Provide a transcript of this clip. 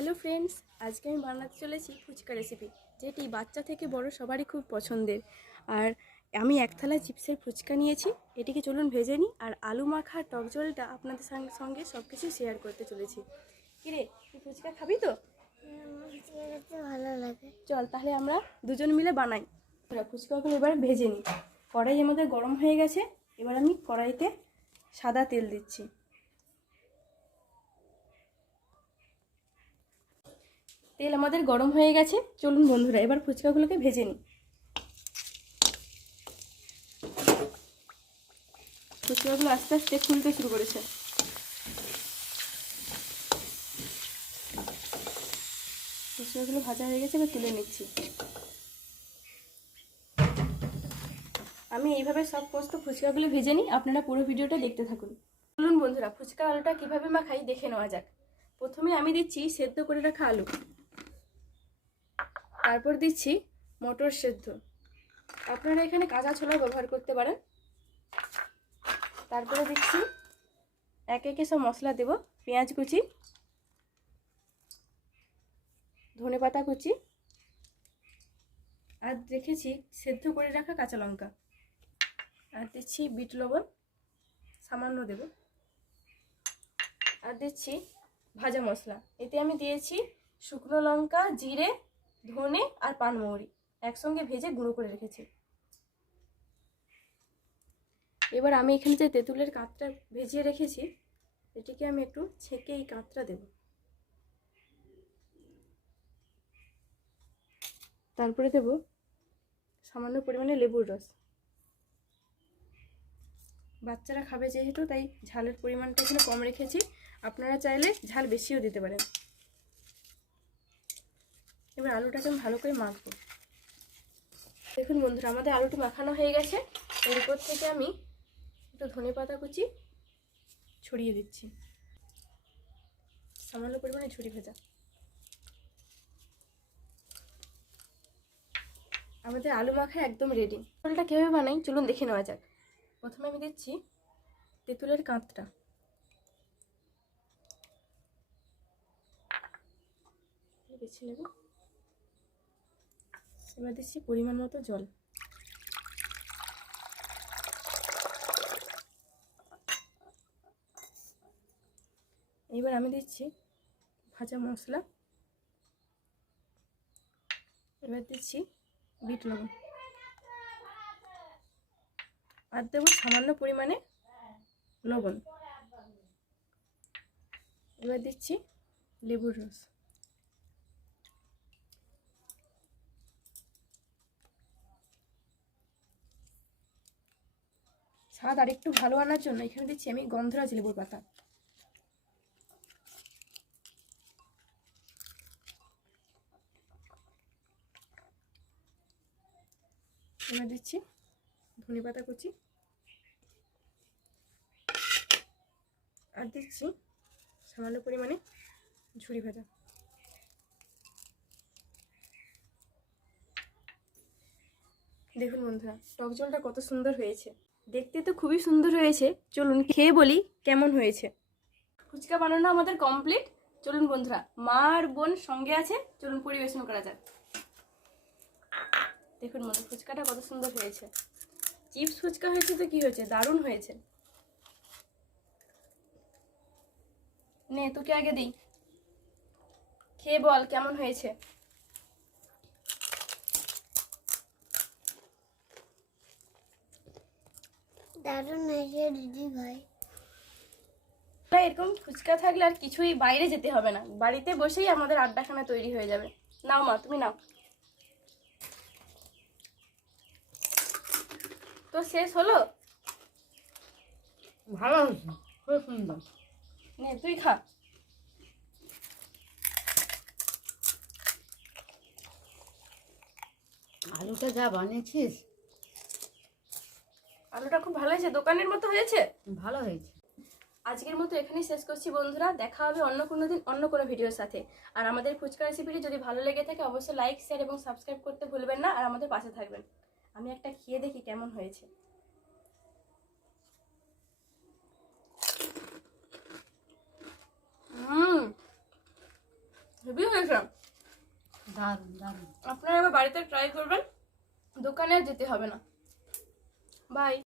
Hello friends, আজকে আমি বানাতে চলেছি ফুচকা রেসিপি, যেটি বাচ্চা থেকে বড় সবারই খুব পছন্দের। আর আমি এক থালা চিপসের ফুচকা নিয়েছি, এটিকে চলুন ভেজে নিই। আর আলু মাখা টক ঝোলটা আপনাদের সঙ্গে সব কিছু শেয়ার করতে চলেছি। কিরে, তুই ফুচকা খাবি তো? ভালো লাগে। চল তাহলে আমরা দুজন মিলে বানাই। ফুচকাগুলো এবার ভেজে নিই। কড়াই আমাদের গরম হয়ে গেছে, এবার আমি কড়াইতে সাদা তেল দিচ্ছি। তেল আমাদের গরম হয়ে গেছে, চলুন বন্ধুরা এবার ফুচকাগুলোকে ভেজে নিই। ফুচকাগুলো আস্তে আস্তে ফুলতে শুরু করেছে। ফুচকাগুলো ভাজা হয়ে গেছে, এবার তুলে নিচ্ছি। আমি এইভাবে সব পোস্ত ফুচকাগুলো ভেজে নিই, আপনারা পুরো ভিডিওটা দেখতে থাকুন। চলুন বন্ধুরা ফুচকা আলুটা কীভাবে মাখাই দেখে নেওয়া যাক। প্রথমে আমি দিচ্ছি সেদ্ধ করে রাখা আলু, তারপর দিচ্ছি মটর সেদ্ধ, আপনারা এখানে কাঁচা ছোলা ব্যবহার করতে পারেন। তারপরে দিচ্ছি একে একে সব মশলা দেব। পেঁয়াজ কুচি, ধনেপাতা কুচি, আর রেখেছি সেদ্ধ করে রাখা কাঁচা লঙ্কা, আর দিচ্ছি বিট লবণ সামান্য দেব, আর দিচ্ছি ভাজা মশলা। এতে আমি দিয়েছি শুকনো লঙ্কা, জিরে, ধনে আর পানমৌরি একসঙ্গে ভেজে গুঁড়ো করে রেখেছি। এবার আমি এখানে যে তেঁতুলের কাঁচটা ভেজিয়ে রেখেছি, এটিকে আমি একটু ছেঁকে এই কাঁচটা দেব। তারপরে দেব সামান্য পরিমাণে লেবুর রস। বাচ্চারা খাবে যেহেতু, তাই ঝালের পরিমাণটা এখানে কম রেখেছি, আপনারা চাইলে ঝাল বেশিও দিতে পারেন। এবার আলুটাকে আমি ভালো করে মাখবো। দেখুন বন্ধুরা আমাদের আলুটি মাখানো হয়ে গেছে। এর উপর থেকে আমি একটু ধনেপাতা কুচি ছড়িয়ে দিচ্ছি, সামান্য পরিমাণে ঝুরি ভেজা। আমাদের আলু মাখা একদম রেডি। আলুটা কীভাবে বানাই চলুন দেখে নেওয়া যাক। প্রথমে আমি দিচ্ছি তেঁতুলের কাঁচটা, বেছে নেব। এবার দিচ্ছি পরিমাণ মতো জল, এবার আমি দিচ্ছি ভাজা মশলা, এবার দিচ্ছি বিট লবণ, আর দেবো সামান্য পরিমাণে লবণ। এবার দিচ্ছি লেবুর রস, স্বাদ আর একটু ভালো আনার জন্য এখানে দিচ্ছি আমি গন্ধরাজ লেবুর পাতা। এবার দিচ্ছি ধনেপাতা কুচি, আর দিচ্ছি সামান্য পরিমাণে ঝুরি ভাজা। দেখুন বন্ধুরা টক ঝোলটা কত সুন্দর হয়েছে, দেখতে তো খুবই সুন্দর হয়েছে। চলুন খেয়ে বলি কেমন হয়েছে। ফুচকা বানানো আমাদের কমপ্লিট। চলুন বন্ধুরা, মা আর বোন সঙ্গে আছে, চলুন পরিবেশন করা যাক। দেখুন বন্ধু ফুচকাটা কত সুন্দর হয়েছে। চিপস ফুচকা হয়েছে তো কি হয়েছে, দারুণ হয়েছে। নে তোকে আগে দিই, খেয়ে বল কেমন হয়েছে। দারুণ হয়েছে দিদি ভাই। এরকম ফুচকা থাকলে আর কিছুই বাইরে যেতে হবে না, বাড়িতে বসেই আমাদের আড্ডাখানা তৈরি হয়ে যাবে। নাও মা তুমি নাও। তো শেষ হলো? ভালো হয়েছে, খুব সুন্দর। নে তুই খা। আলুটা যা বানিয়েছিস, আলুটা খুব ভালো হয়েছে, দোকানের মতো হয়েছে। ভালো হয়েছে। আজকের মতো এখানেই শেষ করছি বন্ধুরা, দেখা হবে অন্য কোনো দিন অন্য কোনো ভিডিওর সাথে। আর আমাদের ফুচকা রেসিপিটি যদি ভালো লেগে থাকে অবশ্যই লাইক, শেয়ার এবং সাবস্ক্রাইব করতে ভুলবেন না, আর আমাদের পাশে থাকবেন। আমি একটা খেয়ে দেখি কেমন হয়েছে। হয়েছে। দারুণ দারুণ। আপনারা এবার বাড়িতে ট্রাই করবেন, দোকানে আর যেতে হবে না। বাই।